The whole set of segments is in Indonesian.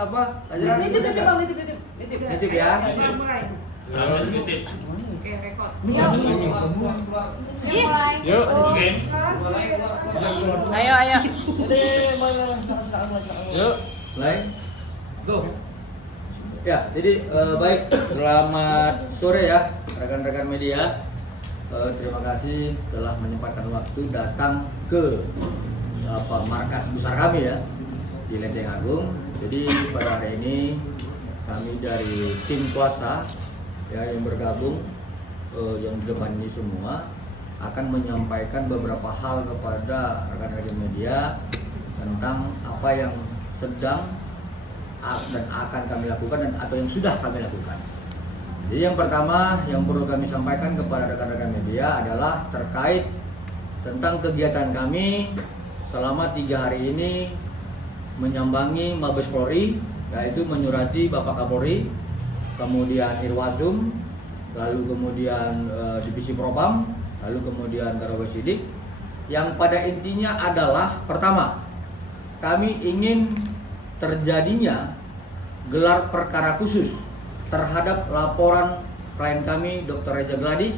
apa? Nitip bang, nitip ya. Mulai. Harus nitip. Oke, rekod. Yuk, oke. Ayo. Yuk, mulai. Go. Ya, jadi baik, selamat sore ya rekan-rekan media. Terima kasih telah menyempatkan waktu datang ke markas besar kami ya di Lenteng Agung. Jadi pada hari ini kami dari tim kuasa ya yang bergabung yang di depan ini semua akan menyampaikan beberapa hal kepada rekan-rekan media tentang apa yang sedang dan akan kami lakukan dan atau yang sudah kami lakukan. Jadi yang pertama yang perlu kami sampaikan kepada rekan-rekan media adalah terkait tentang kegiatan kami selama 3 hari ini menyambangi Mabes Polri, yaitu menyurati Bapak Kapolri, kemudian Irwasum, lalu kemudian Divisi Propam, lalu kemudian Karawes Sidik, yang pada intinya adalah pertama, kami ingin terjadinya gelar perkara khusus terhadap laporan klien kami Dr. Reza Gladys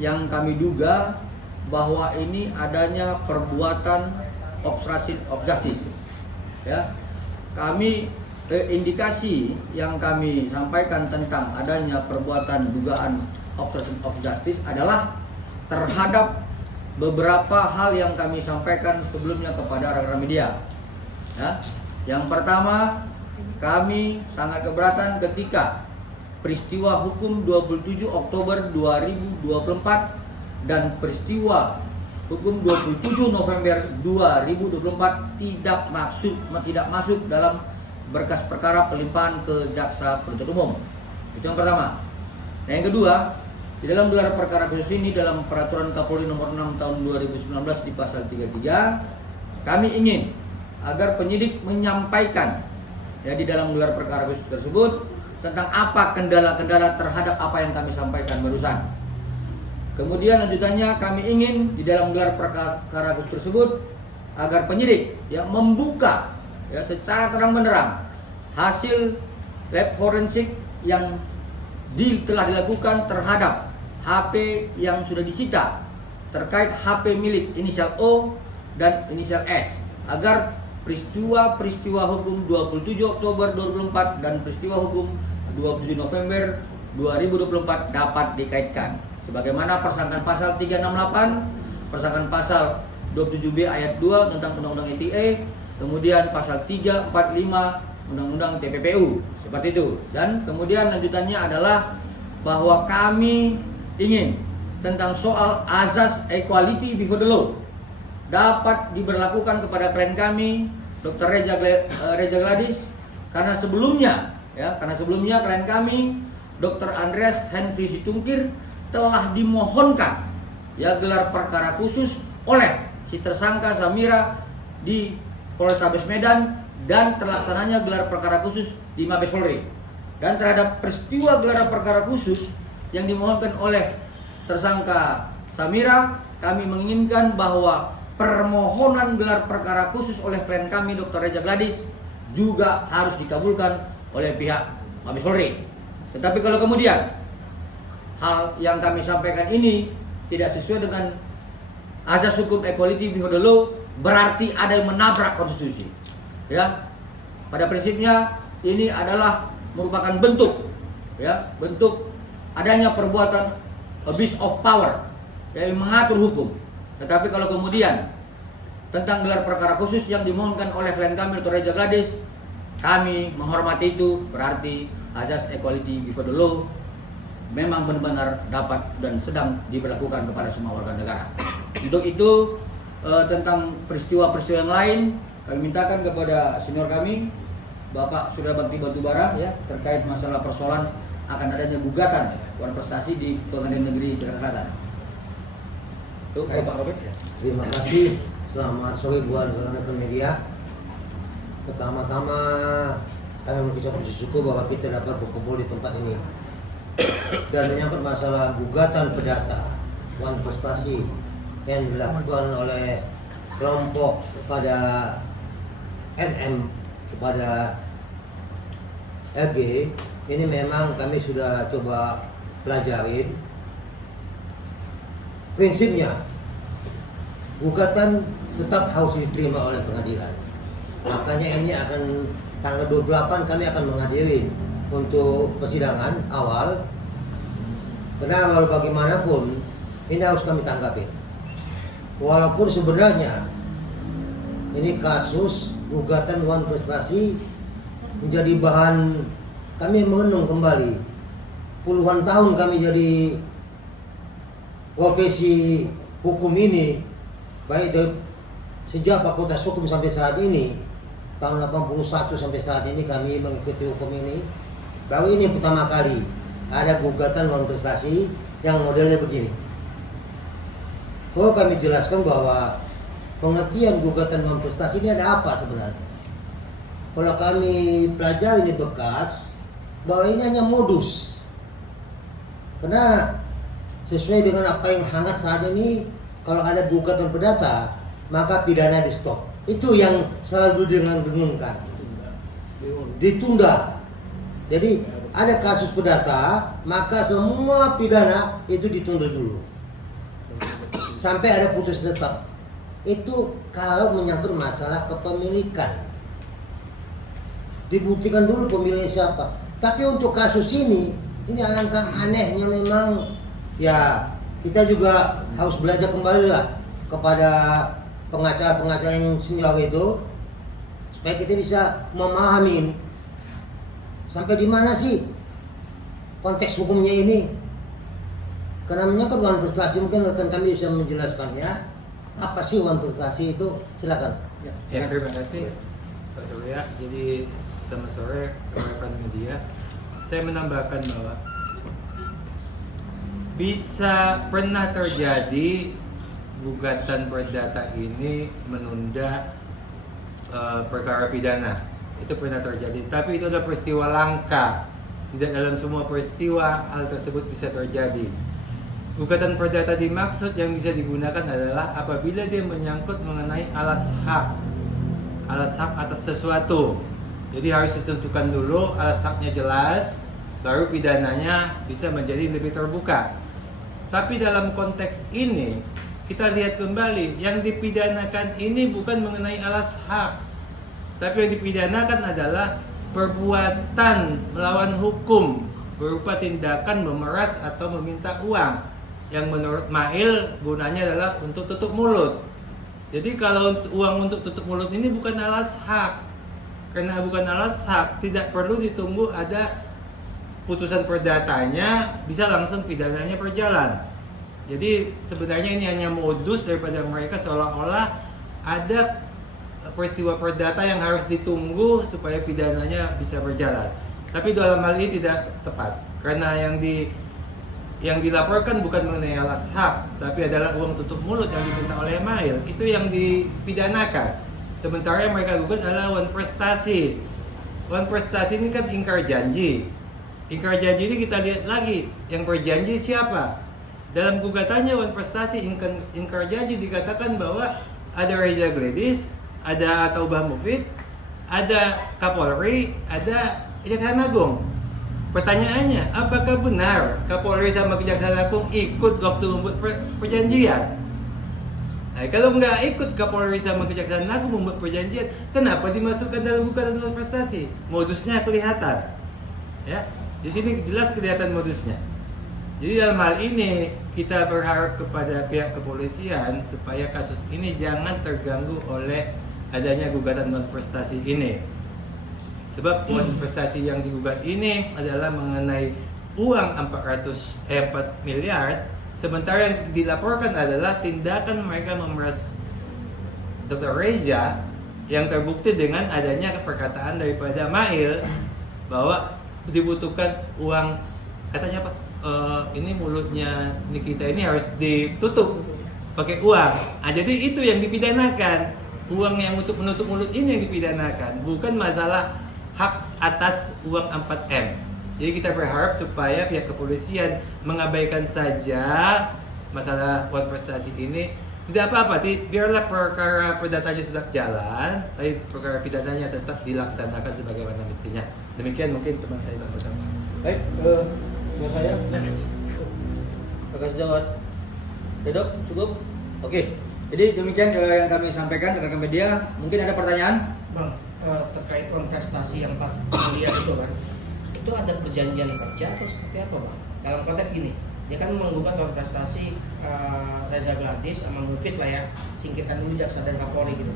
yang kami duga bahwa ini adanya perbuatan obstruction of justice. Ya, kami indikasi yang kami sampaikan tentang adanya perbuatan dugaan obstruction of justice adalah terhadap beberapa hal yang kami sampaikan sebelumnya kepada rekan-rekan media. Ya, yang pertama, kami sangat keberatan ketika peristiwa hukum 27 Oktober 2024 dan peristiwa hukum 27 November 2024 tidak masuk dalam berkas perkara pelimpahan ke jaksa penuntut umum. Itu yang pertama. Nah, yang kedua, di dalam gelar perkara khusus ini dalam peraturan Kapolri nomor 6 tahun 2019 di pasal 33, kami ingin agar penyidik menyampaikan ya di dalam gelar perkara khusus tersebut tentang apa kendala-kendala terhadap apa yang kami sampaikan barusan. Kemudian lanjutannya kami ingin di dalam gelar perkara khusus tersebut agar penyidik yang membuka ya secara terang-benderang hasil lab forensik yang telah dilakukan terhadap HP yang sudah disita terkait HP milik inisial O dan inisial S agar peristiwa hukum 27 Oktober 2024 dan peristiwa hukum 27 November 2024 dapat dikaitkan sebagaimana persangkaan pasal 368, persangkaan pasal 27B ayat 2 tentang Undang-Undang ITE, kemudian pasal 345 Undang-Undang TPPU, seperti itu. Dan kemudian lanjutannya adalah bahwa kami ingin tentang soal azas equality before the law dapat diberlakukan kepada klien kami Dr. Reza Gladys karena sebelumnya klien kami Dr. Andreas Henry Situngkir telah dimohonkan ya gelar perkara khusus oleh si tersangka Samira di Polrestabes Medan dan terlaksananya gelar perkara khusus di Mabes Polri. Dan terhadap peristiwa gelar perkara khusus yang dimohonkan oleh tersangka Samira, kami menginginkan bahwa permohonan gelar perkara khusus oleh klien kami Dr. Reza Gladys juga harus dikabulkan oleh pihak Mabes Polri. Tetapi kalau kemudian hal yang kami sampaikan ini tidak sesuai dengan azas hukum equality before the law, berarti ada yang menabrak konstitusi. Ya, pada prinsipnya ini adalah merupakan bentuk adanya perbuatan abuse of power yang mengatur hukum. Tetapi kalau kemudian tentang gelar perkara khusus yang dimohonkan oleh klien kami Dr. Reza Gladys, kami menghormati itu, berarti azas equality before the law memang benar-benar dapat dan sedang diberlakukan kepada semua warga negara. Untuk itu tentang peristiwa-peristiwa yang lain kami mintakan kepada senior kami Bapak Surya Bakti Batubara ya terkait masalah persoalan akan adanya gugatan Dewan Prestasi di Pengadilan Negeri Jakarta Selatan. Bapak Robert ya. Terima kasih. Selamat sore buat rekan-rekan media. Pertama-tama kami mengucapkan syukur bahwa kita dapat berkumpul di tempat ini dan menyangkut masalah gugatan perdata Dewan Prestasi yang dilakukan oleh kelompok kepada NM kepada LG ini memang kami sudah coba pelajarin prinsipnya gugatan tetap harus diterima oleh pengadilan. Makanya ini akan tanggal 28 kami akan menghadiri untuk persidangan awal. Karena walau bagaimanapun ini harus kami tanggapi. Walaupun sebenarnya ini kasus gugatan Wan Prestasi menjadi bahan kami mengenung kembali. Puluhan tahun kami jadi profesi hukum ini, baik dari sejak Fakultas Hukum sampai saat ini, tahun 81 sampai saat ini kami mengikuti hukum ini. Baru ini pertama kali ada gugatan Wan Prestasi yang modelnya begini. Kalau kami jelaskan bahwa pengertian gugatan Wan Prestasi ini ada apa sebenarnya? Kalau kami pelajari ini bekas, bahwa ini hanya modus. Karena sesuai dengan apa yang hangat saat ini, kalau ada gugatan perdata, maka pidana di stop. Itu yang selalu didengungkan. Ditunda. Jadi ada kasus perdata, maka semua pidana itu ditunda dulu. Sampai ada putus tetap. Itu kalau menyangkut masalah kepemilikan. Dibuktikan dulu pemiliknya siapa. Tapi untuk kasus ini alangkah anehnya memang. Ya, kita juga harus belajar kembali lah kepada pengacara-pengacara yang senior itu, supaya kita bisa memahami sampai di mana sih konteks hukumnya ini. Karena menyangkut Wan Prestasi, mungkin rekan kami bisa menjelaskannya. Apa sih Wan Prestasi itu? Silakan. Ya, terima kasih Pak Surya. Jadi selamat sore rekan media. Saya menambahkan bahwa bisa pernah terjadi gugatan perdata ini menunda perkara pidana. Itu pernah terjadi. Tapi itu adalah peristiwa langka. Tidak dalam semua peristiwa hal tersebut bisa terjadi. Gugatan perdata dimaksud yang bisa digunakan adalah apabila dia menyangkut mengenai alas hak atas sesuatu. Jadi harus ditentukan dulu alas haknya jelas, baru pidananya bisa menjadi lebih terbuka. Tapi dalam konteks ini kita lihat kembali yang dipidanakan ini bukan mengenai alas hak, tapi yang dipidanakan adalah perbuatan melawan hukum berupa tindakan memeras atau meminta uang yang menurut Mail gunanya adalah untuk tutup mulut. Jadi kalau uang untuk tutup mulut ini bukan alas hak. Karena bukan alas hak, tidak perlu ditunggu ada putusan perdatanya, bisa langsung pidananya berjalan. Jadi sebenarnya ini hanya modus daripada mereka seolah-olah ada peristiwa perdata yang harus ditunggu supaya pidananya bisa berjalan. Tapi dalam hal ini tidak tepat, karena yang dilaporkan bukan mengenai alas hak, tapi adalah uang tutup mulut yang diminta oleh Mail. Itu yang dipidanakan. Sementara yang mereka gugat adalah Wan Prestasi. Wan Prestasi ini kan ingkar janji. Ingkar janji ini kita lihat lagi, yang berjanji siapa? Dalam gugatannya Wan Prestasi ingkar janji dikatakan bahwa ada Reza Gladys, ada Taubah Mufid, ada Kapolri, ada Kejaksaan Agung. Pertanyaannya, apakah benar Kapolri sama Kejaksaan Agung ikut waktu membuat perjanjian? Nah, kalau nggak ikut Kapolri sama Kejaksaan Agung membuat perjanjian, kenapa dimasukkan dalam gugatan Wan Prestasi? Modusnya kelihatan, ya. Di sini jelas kelihatan modusnya. Jadi dalam hal ini kita berharap kepada pihak kepolisian supaya kasus ini jangan terganggu oleh adanya gugatan Wan Prestasi ini. Sebab Wan Prestasi yang digugat ini adalah mengenai uang 4 miliar. Sementara yang dilaporkan adalah tindakan mereka memeras Dr. Reza yang terbukti dengan adanya perkataan daripada Mail bahwa dibutuhkan uang, katanya apa? Ini mulutnya Nikita ini harus ditutup pakai uang. Nah, jadi itu yang dipidanakan. Uang yang untuk menutup mulut ini yang dipidanakan, bukan masalah hak atas uang 4M. Jadi kita berharap supaya pihak kepolisian mengabaikan saja masalah Wan Prestasi ini Tidak apa-apa, biarlah perkara perdatanya tetap jalan, tapi perkara pidananya tetap dilaksanakan sebagaimana mestinya. Demikian mungkin teman saya yang pertama. Baik, buat saya. Terima kasih jawab. Dok, cukup? Oke. Jadi demikian yang kami sampaikan rekan media. Mungkin ada pertanyaan? Bang, terkait uang prestasi yang 4 miliar itu kan, itu ada perjanjian kerja atau seperti apa bang? Dalam konteks gini, dia kan menggugat uang prestasi Reza Gladys sama Mufid lah ya, singkirkan dulu jaksa dan Kapolri gitu.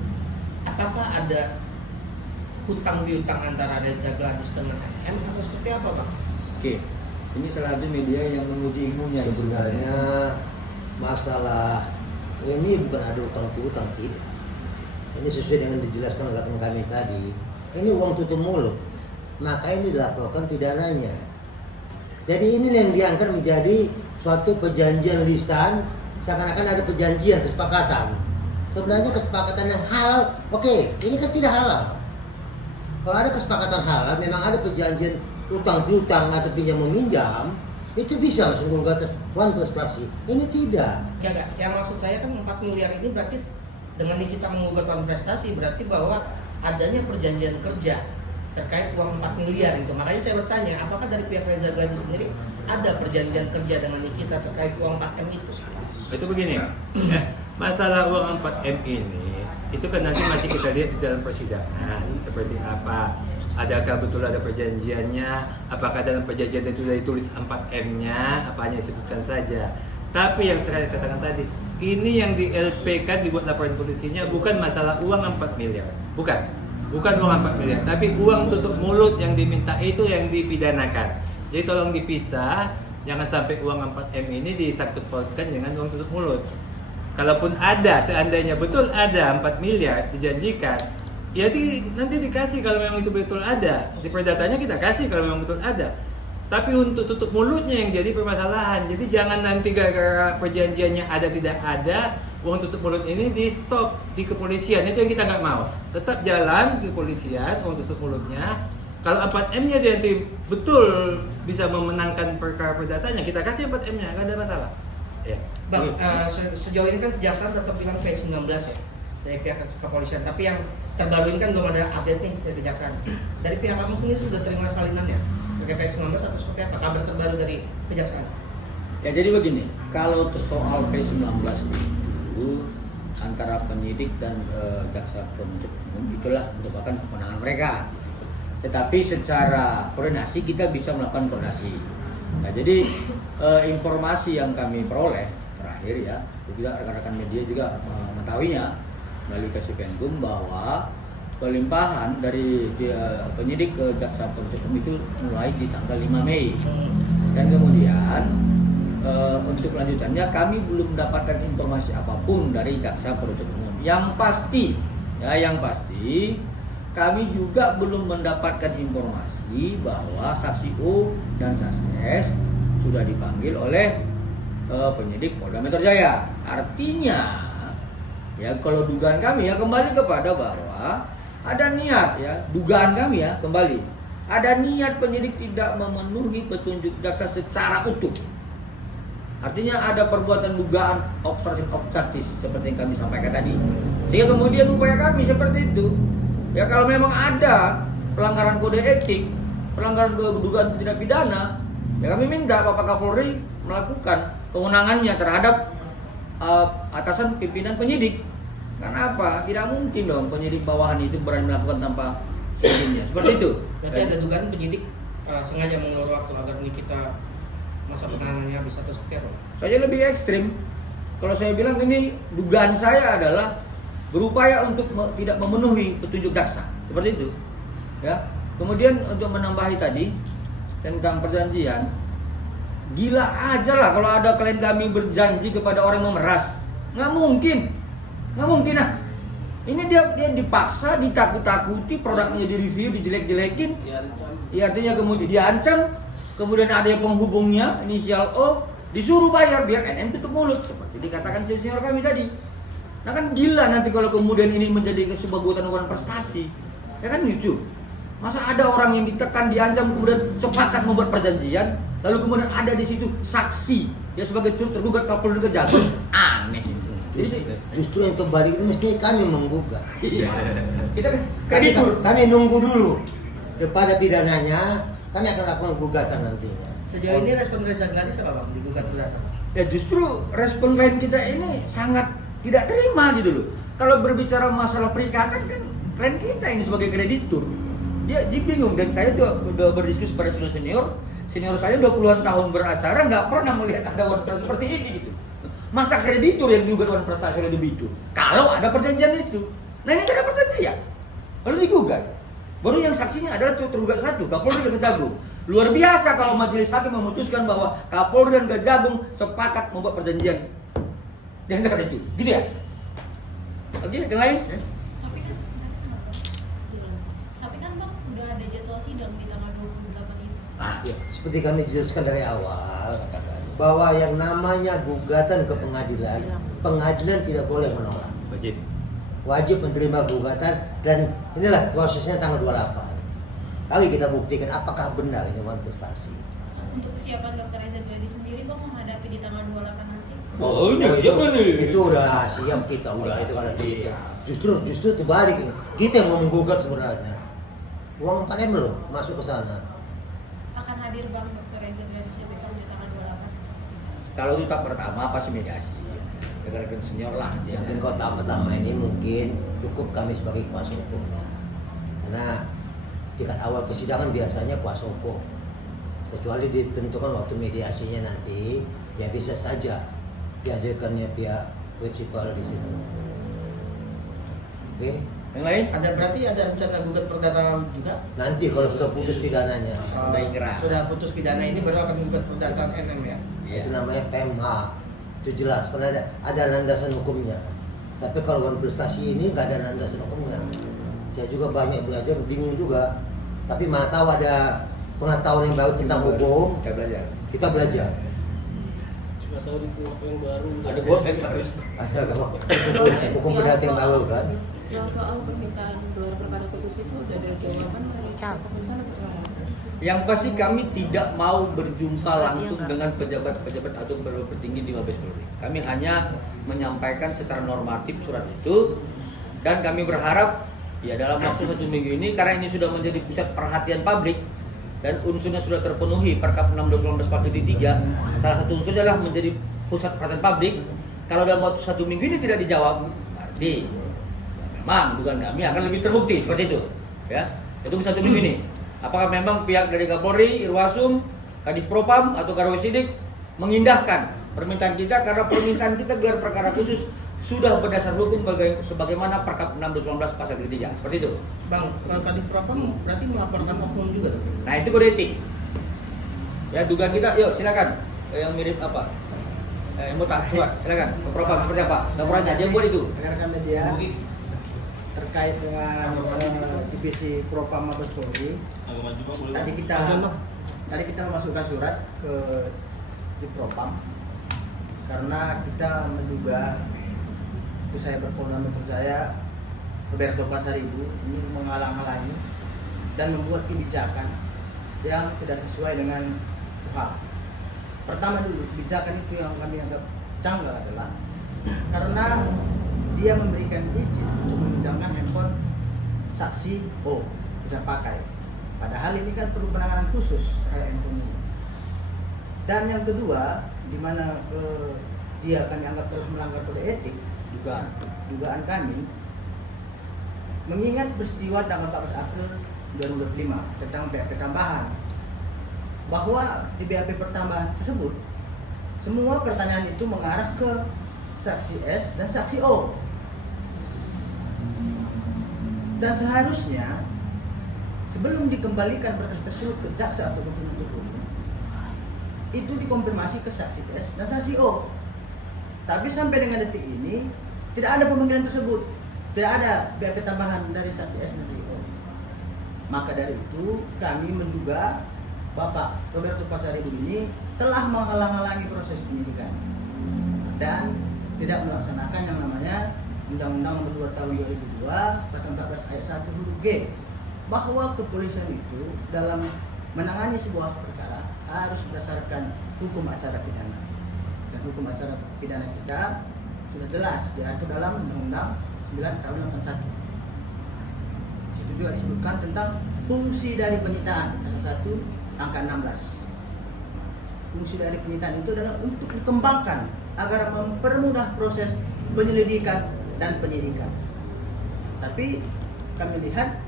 Apakah ada hutang piutang antara Reza Gladys dengan MM atau seperti apa bang? Oke. Ini salah satu media yang menguji ilmunya Sebenarnya masalah ini bukan ada utang piutang, tidak. Ini sesuai dengan dijelaskan oleh rekan kami tadi. Ini uang tutup mulut, maka ini dilaporkan pidananya. Jadi ini yang diangkat menjadi suatu perjanjian lisan, seakan-akan ada perjanjian kesepakatan. Sebenarnya kesepakatan yang halal, oke, ini kan tidak halal. Kalau ada kesepakatan halal, memang ada perjanjian utang piutang atau pinjam meminjam, itu bisa langsung gugat uang prestasi. Ini tidak. Ya enggak, yang maksud saya kan 4 miliar ini berarti dengan kita menggugat uang prestasi berarti bahwa adanya perjanjian kerja terkait uang 4 miliar itu. Makanya saya bertanya, apakah dari pihak Reza Gladys sendiri ada perjanjian kerja dengan kita terkait uang 4M itu? Itu begini, ya, masalah uang 4M ini, itu kan nanti masih kita lihat di dalam persidangan seperti apa. Adakah betul ada perjanjiannya? Apakah dalam perjanjian itu sudah ditulis 4M-nya? Apa hanya disebutkan saja? Tapi yang saya katakan tadi, ini yang di LP kan dibuat laporan polisinya bukan masalah uang 4 miliar. Bukan uang 4 miliar. Tapi uang tutup mulut yang diminta itu yang dipidanakan. Jadi tolong dipisah. Jangan sampai uang 4M ini disangkut pautkan dengan uang tutup mulut. Kalaupun ada, seandainya betul ada 4 miliar dijanjikan, ya nanti dikasih kalau memang itu betul ada. Di perdatanya kita kasih kalau memang betul ada. Tapi untuk tutup mulutnya yang jadi permasalahan. Jadi jangan nanti gara-gara perjanjiannya ada tidak ada, uang tutup mulut ini di stop di kepolisian. Itu yang kita nggak mau. Tetap jalan ke kepolisian uang tutup mulutnya. Kalau 4M-nya dia nanti betul bisa memenangkan perkara perdatanya, kita kasih 4M-nya, nggak ada masalah. Ya. Bang, sejauh ini kan kejaksaan tetap bilang P19 ya dari pihak kepolisian. Tapi yang terbaru ini kan belum ada update nih dari kejaksaan. Dari pihak kamu sendiri sudah terima salinannya terkait P19 atau seperti apa? Kabar terbaru dari kejaksaan? Ya jadi begini, kalau soal P19 itu antara penyidik dan jaksa penuntut umum itulah merupakan kewenangan mereka. Tetapi secara koordinasi kita bisa melakukan koordinasi. Nah jadi informasi yang kami peroleh terakhir ya, juga rekan-rekan media juga mengetahuinya melalui Kasipenkum bahwa pelimpahan dari penyidik ke jaksa penuntut umum itu mulai di tanggal 5 Mei. Dan kemudian untuk lanjutannya kami belum mendapatkan informasi apapun dari jaksa penuntut umum. Yang pasti kami juga belum mendapatkan informasi bahwa saksi U dan saksi S sudah dipanggil oleh penyidik Polda Metro Jaya. Artinya ya kalau dugaan kami ya kembali kepada bahwa ada niat ya, dugaan kami ya kembali ada niat penyidik tidak memenuhi petunjuk jaksa secara utuh. Artinya ada perbuatan dugaan obstruction of justice seperti yang kami sampaikan tadi. Sehingga kemudian upaya kami seperti itu. Ya kalau memang ada pelanggaran kode etik, pelanggaran dugaan tindak pidana, ya kami minta Bapak Kapolri melakukan kewenangannya terhadap atasan pimpinan penyidik. Karena apa? Tidak mungkin dong penyidik bawahan itu berani melakukan tanpa seizinnya. Seperti itu. Berarti ada dugaan penyidik sengaja mengulur waktu agar kita masa penahanannya bisa terus seperti apa? Saya lebih ekstrim. Kalau saya bilang ini dugaan saya adalah berupaya untuk tidak memenuhi petunjuk jaksa. Seperti itu. Ya. Kemudian untuk menambahi tadi tentang perjanjian, gila aja lah kalau ada klien kami berjanji kepada orang yang memeras. Nggak mungkin ah. Ini dia dipaksa, ditakut-takuti, produknya direview, dijelek-jelekin. Ya artinya kemudian diancam, kemudian ada yang penghubungnya inisial O disuruh bayar biar NN tutup mulut seperti dikatakan senior kami tadi. Nah kan gila nanti kalau kemudian ini menjadi sebuah gugatan prestasi. Ya kan lucu. Masa ada orang yang ditekan, diancam, kemudian sepakat membuat perjanjian, lalu kemudian ada di situ saksi ya sebagai tergugat Kapolri Kejagung, aneh. Jadi Justru yang kembali itu mestinya kami menggugat. iya. Kita kan Kami, kreditur. kami nunggu dulu kepada pidananya, kami akan lakukan gugatan nantinya. Sejauh ini respon Reza Gladys apa bang digugat perdata? Ya justru respon klien kita ini sangat tidak terima gitu loh. Kalau berbicara masalah perikatan kan klien kita ini sebagai kreditur. Dia bingung dan saya juga udah berdiskusi pada senior saya udah puluhan tahun beracara nggak pernah melihat ada wanprestasi seperti ini gitu. Masa kreditur yang juga wanprestasi oleh debitur? Kalau ada perjanjian itu, nah ini nggak ada perjanjian, lalu digugat. Baru yang saksinya adalah tergugat satu, Kapolri dan Kejagung. Luar biasa kalau majelis hakim memutuskan bahwa Kapolri dan Kejagung sepakat membuat perjanjian di antara itu, gitu ya? Oke, yang lain? Tapi kan bang udah ada jadwal sidang di tanggal 28 itu. Iya. Seperti kami jelaskan dari awal, bahwa yang namanya gugatan ke pengadilan, pengadilan tidak boleh menolak. Wajib. Wajib menerima gugatan dan inilah prosesnya tanggal 28. Kali kita buktikan apakah benar ini wanprestasi. Untuk kesiapan Dr. Reza Gladys sendiri bang menghadapi di tanggal 28 nanti. Oh, ini siapa nih? Itu udah siap kita udah itu kalau itu. Justru terbalik kita yang mau menggugat sebenarnya. Uang 4M loh masuk ke sana. Akan hadir bang Dr. Reza Gladys besok di tanggal 28. Kalau itu tahap pertama pasti mediasi. Rekan-rekan senior lah nanti yang Mungkin kota pertama ini mungkin cukup kami sebagai kuasa hukumnya. Karena tingkat awal persidangan biasanya kuasa hukum. Kecuali ditentukan waktu mediasinya nanti, ya bisa saja dihadirkannya pihak prinsipal di situ. Oke, yang lain? Berarti ada rencana gugat perdata juga? nanti kalau sudah putus pidananya, Udah ingkrah. Sudah putus pidana ini baru akan gugat perdata NM ya? itu namanya PMH. Itu jelas, karena ada landasan hukumnya. Tapi kalau prestasi ini nggak ada landasan hukumnya. Saya juga banyak belajar, bingung juga. Tapi mana tahu ada pengetahuan yang baru tentang hukum, Kita belajar. kita belajar. Sudah tahu di kuhp yang baru. Ada buat yang harus. Ada hukum perdata yang baru kan. Yang soal permintaan gelar perkara khusus itu udah ada jawaban dari kepolisian atau gimana? Yang pasti kami tidak mau berjumpa langsung dengan pejabat-pejabat atau petinggi di Mabes Polri. Kami hanya menyampaikan secara normatif surat itu dan kami berharap ya dalam waktu 1 minggu ini karena ini sudah menjadi pusat perhatian publik dan unsurnya sudah terpenuhi Perkap 6/2019 Pasal 3. Salah satu unsurnya adalah menjadi pusat perhatian publik. Kalau dalam waktu 1 minggu ini tidak dijawab, berarti memang dugaan kami akan lebih terbukti seperti itu. Ya, itu 1 minggu ini. Apakah memang pihak dari Kapolri, Irwasum, Kadif Propam atau Karwasidik mengindahkan permintaan kita karena permintaan kita gelar perkara khusus sudah berdasar hukum sebagaimana Perkap 6/2019 Pasal 3. Seperti itu. Bang, kalau Kadif Propam berarti melaporkan oknum juga tuh? Nah, itu kode etik. Ya, dugaan kita, yuk silakan. Yang mirip apa? Yang mau tak keluar, silakan. Ke Propam seperti apa? Laporannya, dia buat itu. Rekan media terkait dengan divisi Propam Mabes Polri. Tadi kita memasukkan surat ke di Propam karena kita menduga itu saya berpengalaman saya Roberto Pasaribu ini menghalang-halangi dan membuat kebijakan yang tidak sesuai dengan KUHP. Pertama dulu, kebijakan itu yang kami anggap janggal adalah karena dia memberikan izin untuk meminjamkan handphone saksi O bisa pakai. Padahal ini kan perlu penanganan khusus terhadap handphone ini. Dan yang kedua, di mana dia kami anggap telah melanggar kode etik, dugaan kami, mengingat peristiwa tanggal 14 April 2025 tentang BAP tambahan, bahwa di BAP pertambahan tersebut semua pertanyaan itu mengarah ke saksi S dan saksi O. Dan seharusnya sebelum dikembalikan berkas tersebut ke jaksa atau ke penuntut umum, itu dikonfirmasi ke saksi S dan saksi O. Tapi sampai dengan detik ini tidak ada pemanggilan tersebut, tidak ada BAP tambahan dari saksi S dan saksi O. Maka dari itu kami menduga Bapak Roberto Pasaribu ini telah menghalang-halangi proses penyidikan dan tidak melaksanakan yang namanya Undang-Undang Nomor 2 Tahun 2002 Pasal 14 Ayat 1 huruf G, bahwa kepolisian itu dalam menangani sebuah perkara harus berdasarkan hukum acara pidana. Dan hukum acara pidana kita sudah jelas diatur dalam Undang-Undang 9 tahun 81. Situ juga disebutkan tentang fungsi dari penyitaan pasal 1 angka 16. Fungsi dari penyitaan itu adalah untuk dikembangkan agar mempermudah proses penyelidikan dan penyidikan. Tapi kami lihat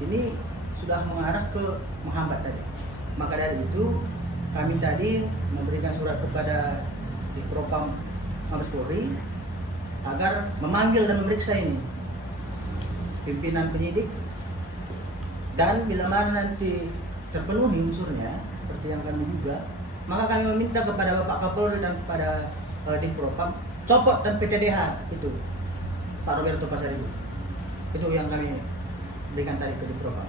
ini sudah mengarah ke menghambat tadi. Maka dari itu kami tadi memberikan surat kepada Divpropam Mabes Polri agar memanggil dan memeriksa ini pimpinan penyidik, dan bila mana nanti terpenuhi unsurnya seperti yang kami duga, maka kami meminta kepada Bapak Kapolri dan kepada Divpropam copot dan PTDH itu Pak Roberto Pasaribu. Itu yang kami berikan tadi ke Divpropam.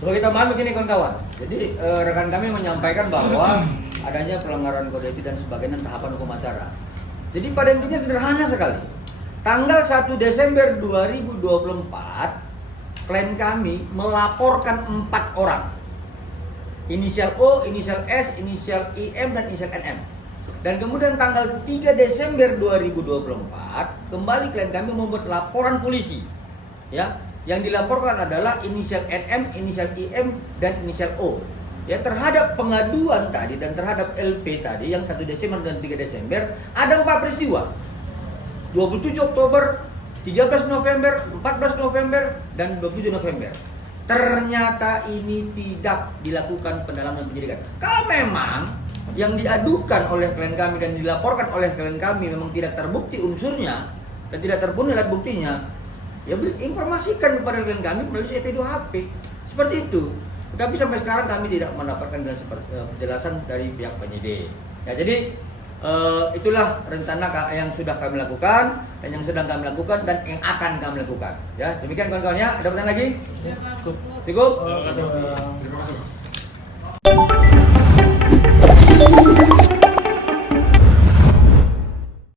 So kita bahas begini kawan-kawan. Jadi rekan kami menyampaikan bahwa adanya pelanggaran kode etik dan sebagainya tahapan hukum acara. Jadi pada intinya sederhana sekali. Tanggal 1 Desember 2024 klien kami melaporkan 4 orang. Inisial O, inisial S, inisial IM dan inisial NM. Dan kemudian tanggal 3 Desember 2024 kembali klien kami membuat laporan polisi. Ya, yang dilaporkan adalah inisial NM, inisial IM, dan inisial O. Ya, terhadap pengaduan tadi dan terhadap LP tadi yang 1 Desember dan 3 Desember ada 4 peristiwa. 27 Oktober, 13 November, 14 November, dan 27 November. Ternyata ini tidak dilakukan pendalaman penyidikan. Kalau memang yang diadukan oleh klien kami dan dilaporkan oleh klien kami memang tidak terbukti unsurnya dan tidak terpenuhi alat buktinya, ya informasikan kepada klien kami melalui CP2HP. Seperti itu. Tetapi sampai sekarang kami tidak mendapatkan penjelasan dari pihak penyidik. Ya, jadi itulah rencana yang sudah kami lakukan dan yang sedang kami lakukan dan yang akan kami lakukan. Ya, demikian kawan-kawan ya. Ada pertanyaan lagi? Ya, Bang. Cukup? Terima kasih.